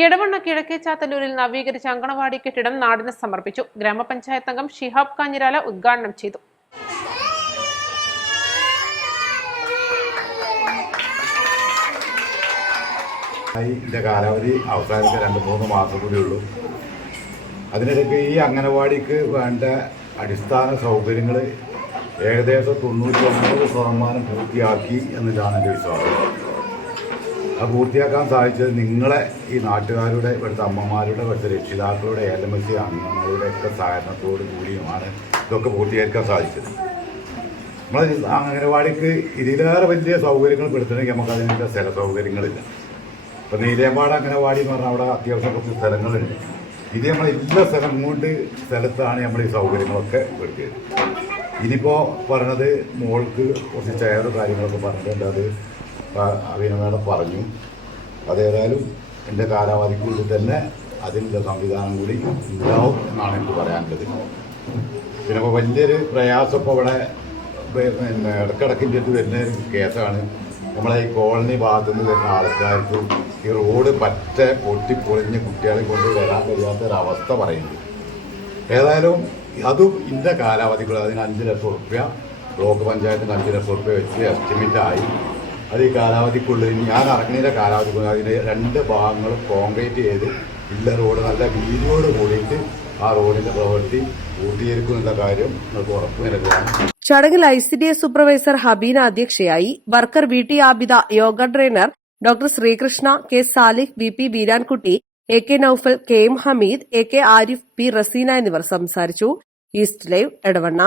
എടവണ്ണ കിഴക്കേ ചാത്തല്ലൂരിൽ നവീകരിച്ച അങ്കണവാടി കെട്ടിടം നാടിന് സമർപ്പിച്ചു. ഗ്രാമപഞ്ചായത്ത് അംഗം ഷിഹാബ് കാഞ്ഞിരാല ഉദ്ഘാടനം ചെയ്തു. ഇതിന്റെ കാലാവധി അവസാനിച്ച 2-3 മാസം കൂടി ഉള്ളൂ. അതിനിടയ്ക്ക് ഈ അംഗനവാടിക്ക് വേണ്ട അടിസ്ഥാന സൗകര്യങ്ങൾ ഏകദേശം 99% പൂർത്തിയാക്കി എന്നതാണ് എൻ്റെ വിശ്വാസം. അത് പൂർത്തിയാക്കാൻ സാധിച്ചത് നിങ്ങളെ ഈ നാട്ടുകാരുടെ, ഇവിടുത്തെ അമ്മമാരുടെ, ഇവിടുത്തെ രക്ഷിതാക്കളുടെ, LMC അംഗങ്ങളുടെ ഒക്കെ സഹകരണത്തോടു കൂടിയുമാണ് ഇതൊക്കെ പൂർത്തീകരിക്കാൻ സാധിച്ചത്. നമ്മൾ അംഗനവാടിക്ക് ഇതിലേറെ വലിയ സൗകര്യങ്ങൾ പെടുത്തണമെങ്കിൽ നമുക്ക് അതിനുള്ള സ്ഥല സൗകര്യങ്ങളില്ല. ഇപ്പം നീലേമ്പാട് അംഗനവാടി എന്ന് പറഞ്ഞാൽ അവിടെ അത്യാവശ്യം കുറച്ച് സ്ഥലങ്ങളുണ്ട്. ഇത് നമ്മൾ എല്ലാ സ്ഥലത്താണ് നമ്മൾ ഈ സൗകര്യങ്ങളൊക്കെ പെടുത്തിയത്. ഇനിയിപ്പോൾ പറഞ്ഞത് മോൾക്ക് കുറച്ച് ചെയർ കാര്യങ്ങളൊക്കെ പറഞ്ഞിട്ടുണ്ട്. അത് അഭിനന്ദനം പറഞ്ഞു. അതേതായാലും എൻ്റെ കാലാവധിക്കുള്ളിൽ തന്നെ അതിൻ്റെ സംവിധാനം കൂടി ഉണ്ടാവും എന്നാണ് എനിക്ക് പറയാനുള്ളത്. പിന്നെ ഇപ്പോൾ വലിയൊരു പ്രയാസം ഇപ്പോൾ ഇവിടെ ഇടക്കിടക്കിൻ്റെ അടുത്ത് വരുന്ന ഒരു കേസാണ്. നമ്മളെ ഈ കോളനി ഭാഗത്തു നിന്ന് വരുന്ന ആൾക്കാർക്ക് ഈ റോഡ് പൊട്ടിപ്പൊളിഞ്ഞ് കുട്ടികളെ കൊണ്ട് വരാൻ കഴിയാത്തൊരവസ്ഥ പറയുന്നത്. ഏതായാലും അതും ഇതിൻ്റെ കാലാവധികൾ അതിന് 5 ലക്ഷം റുപ്യ ബ്ലോക്ക് പഞ്ചായത്തിന് 5 ലക്ഷം റുപ്യ വെച്ച് എസ്റ്റിമേറ്റ് ആയി. അത് ഈ കാലാവധിക്കുള്ളിൽ ഞാൻ ഇറങ്ങുന്നതിൻ്റെ കാലാവധിക്കുള്ളിൽ അതിൻ്റെ 2 ഭാഗങ്ങളും കോൺക്രീറ്റ് ചെയ്ത് ഇല്ല റോഡ് നല്ല വീതിയോട് കൂടിയിട്ട് ആ റോഡിൻ്റെ പ്രവൃത്തി പൂർത്തീകരിക്കുമെന്നുള്ള കാര്യം നമുക്ക് ഉറപ്പ് നൽകുകയാണ്. ചടങ്ങിൽ ICDS സൂപ്പർവൈസർ ഹബീന അധ്യക്ഷയായി. Worker VT Abida, yoga trainer doctor Sreekrishna, K Salih, VP Veerankutty, AK Noufal, KM Hameed, AK Arif, P Raseena എന്നിവർ സംസാരിച്ചു. East live, Edavanna.